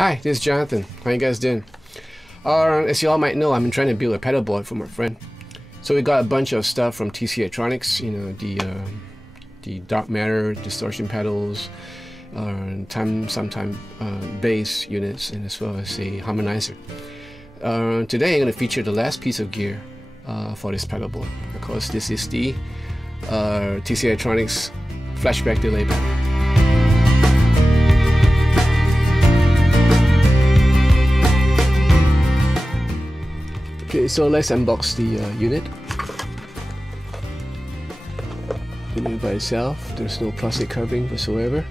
Hi, this is Jonathan. How you guys doing? As you all might know, I'm trying to build a pedal board for my friend. So we got a bunch of stuff from Tc Electronics, you know, the dark matter distortion pedals, sometime bass units, and as well as a harmonizer. Today I'm going to feature the last piece of gear for this pedal board. Of course, this is the Tc Electronics Flashback delay pedal. Okay, so let's unbox the unit. The unit by itself, there's no plastic covering whatsoever.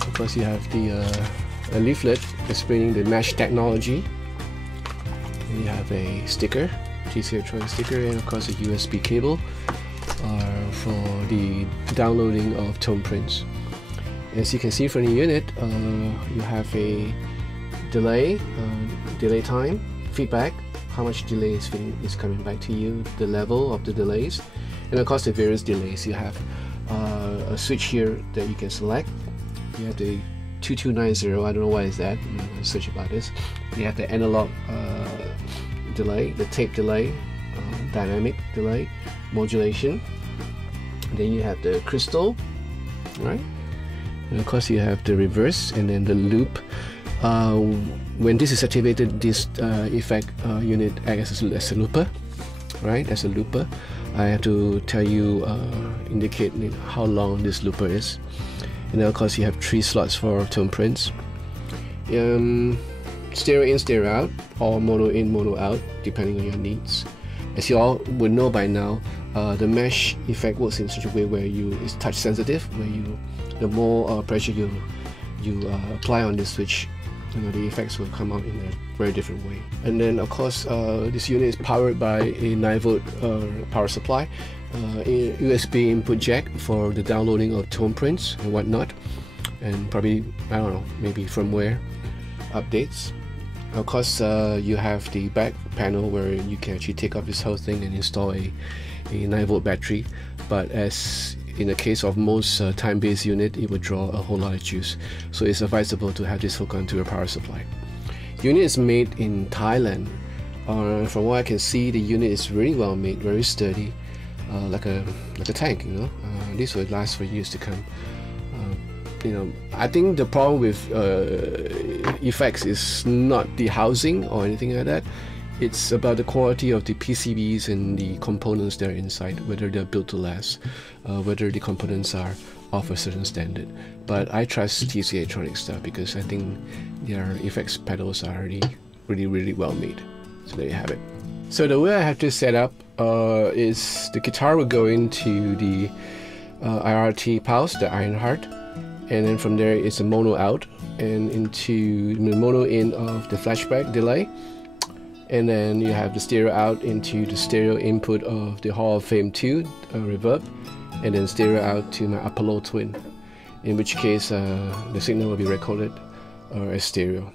Of course, you have a leaflet explaining the mesh technology. And you have a sticker, Tc Electronics sticker, and of course a USB cable for the downloading of tone prints. As you can see from the unit, you have a delay time, feedback, how much delay is coming back to you, the level of the delays, and of course the various delays. You have a switch here that you can select. You have the 2290, I don't know why is that, I'm going to search about this. You have the analog delay, the tape delay, dynamic delay, modulation. Then you have the crystal, right? And of course you have the reverse and then the loop. When this is activated, this effect unit acts as a looper, right? As a looper, I have to tell you, indicate how long this looper is. And then of course you have 3 slots for tone prints. Stereo in, stereo out, or mono in, mono out, depending on your needs. As you all would know by now, the mesh effect works in such a way where it's touch sensitive, where the more pressure you apply on this switch, the effects will come out in a very different way. And then of course this unit is powered by a 9V power supply, a USB input jack for the downloading of tone prints and whatnot, and probably, I don't know, maybe firmware updates. Of course you have the back panel where you can actually take off this whole thing and install a 9V battery, but as in the case of most time-based unit, it would draw a whole lot of juice, so it's advisable to have this hooked onto a power supply. The unit is made in Thailand. From what I can see, the unit is really well made, very sturdy, like a tank. This will last for years to come. I think the problem with effects is not the housing or anything like that. It's about the quality of the PCBs and the components that are inside, whether they're built to last, whether the components are of a certain standard. But I trust Tc Electronics stuff because I think their effects pedals are already really well made. So there you have it. So the way I have to set up is the guitar will go into the irt-pulse, the iron heart, and then from there it's a mono out and into the mono in of the flashback delay. And then you have the stereo out into the stereo input of the Hall of Fame 2 reverb, and then stereo out to my Apollo Twin, in which case the signal will be recorded as stereo.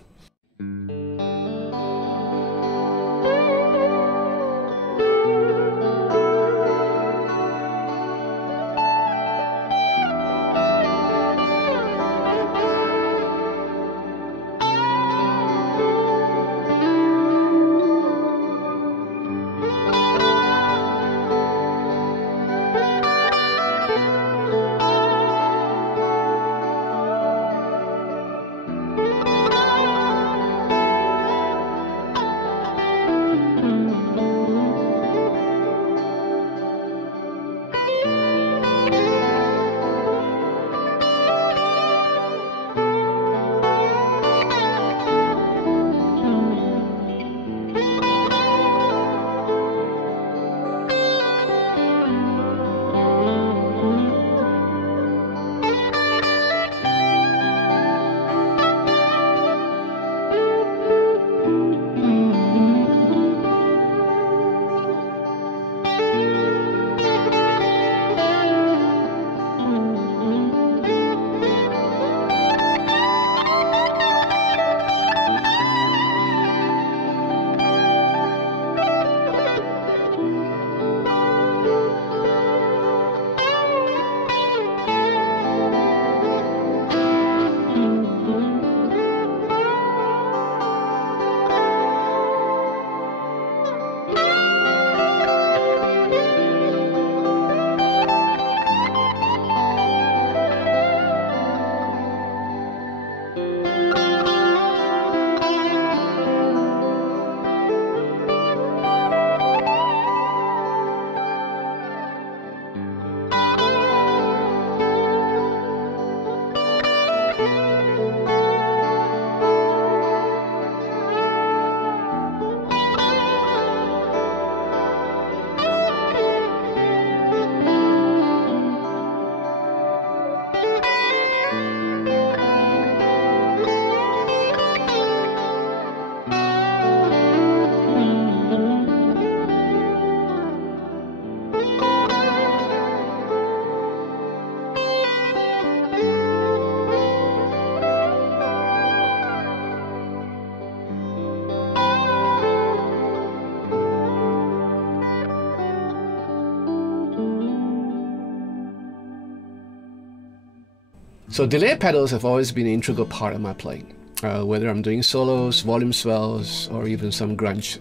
So delay pedals have always been an integral part of my playing, whether I'm doing solos, volume swells, or even some grunge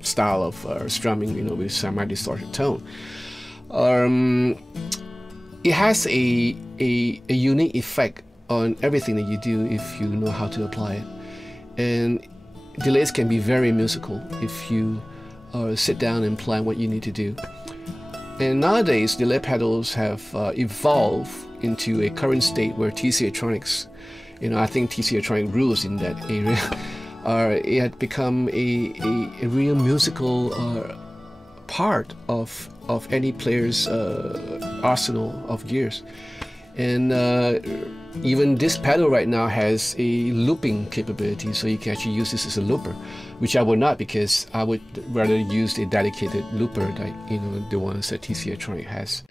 style of strumming, you know, with semi-distorted tone. It has a unique effect on everything that you do if you know how to apply it. And delays can be very musical if you sit down and plan what you need to do. And nowadays, delay pedals have evolved into a current state where Tc Electronics, you know, I think Tc Electronic rules in that area. It had become a real musical part of any player's arsenal of gears. And even this pedal right now has a looping capability, so you can actually use this as a looper, which I would not, because I would rather use a dedicated looper like, you know, the ones that Tc Electronic has.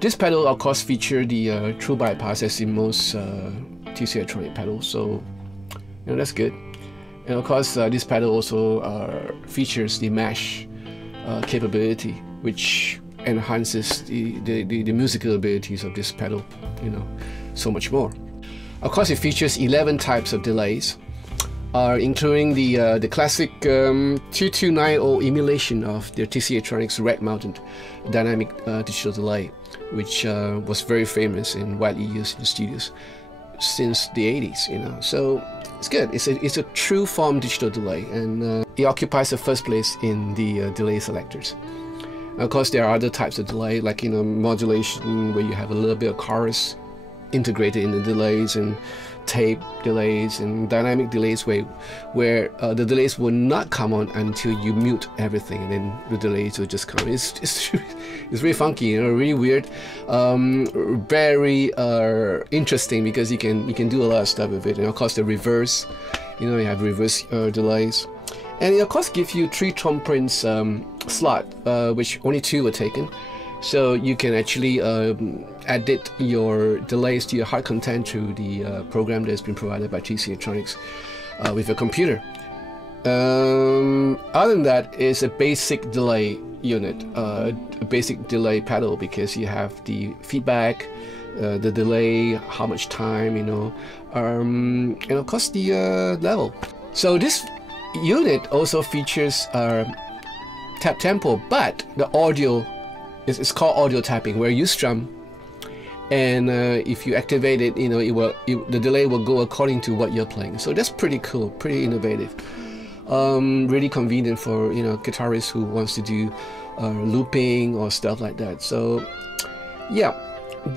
This pedal of course features the true bypass as in most Tc Electronic pedals, so you know, that's good. And of course this pedal also features the mesh capability, which enhances the musical abilities of this pedal, you know, so much more. Of course, it features 11 types of delays, including the classic 2290 emulation of the Tc Electronics rack-mounted dynamic digital delay, which was very famous and widely used in studios since the 80s. You know, so it's good. It's a true form digital delay, and it occupies the first place in the delay selectors. Of course, there are other types of delay, like, you know, modulation, where you have a little bit of chorus integrated in the delays, and tape delays, and dynamic delays where the delays will not come on until you mute everything, and then the delays will just come. It's really funky, you know, really weird, very interesting, because you can do a lot of stuff with it. And of course, the reverse, you know, you have reverse delays. And it of course gives you 3 thumbprints slot, which only 2 were taken. So you can actually edit your delays to your hard content through the program that has been provided by Tc Electronics with your computer. Other than that, it's a basic delay unit, a basic delay pedal, because you have the feedback, the delay, how much time, you know, and of course the level. So this unit also features tap tempo, but the audio it's called audio tapping, where you strum, and if you activate it, you know, the delay will go according to what you're playing. So that's pretty cool, pretty innovative, really convenient for, you know, guitarists who wants to do looping or stuff like that. So yeah,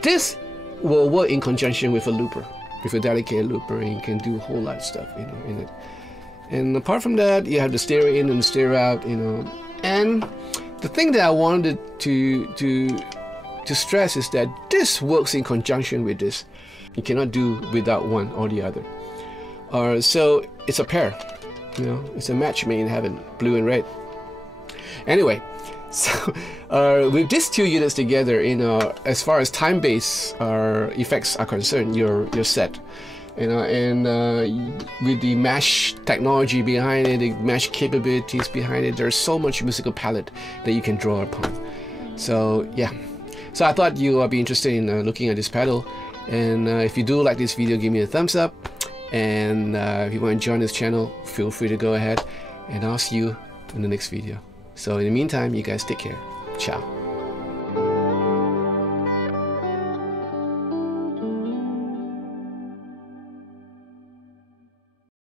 this will work in conjunction with a looper, with a dedicated looper, and you can do a whole lot of stuff, you know, in it. And apart from that, you have the stereo in and the stereo out, you know. And the thing that I wanted to stress is that this works in conjunction with this. You cannot do without one or the other. So it's a pair, you know, it's a match made in heaven, blue and red. Anyway, so with these 2 units together, you know, as far as time-based effects are concerned, you're set. You know, and with the mesh technology behind it, the mesh capabilities behind it, there's so much musical palette that you can draw upon. So yeah, so I thought you would be interested in looking at this pedal, and if you do like this video, give me a thumbs up, and if you want to join this channel, feel free to go ahead, and I'll see you in the next video. So in the meantime, you guys take care. Ciao.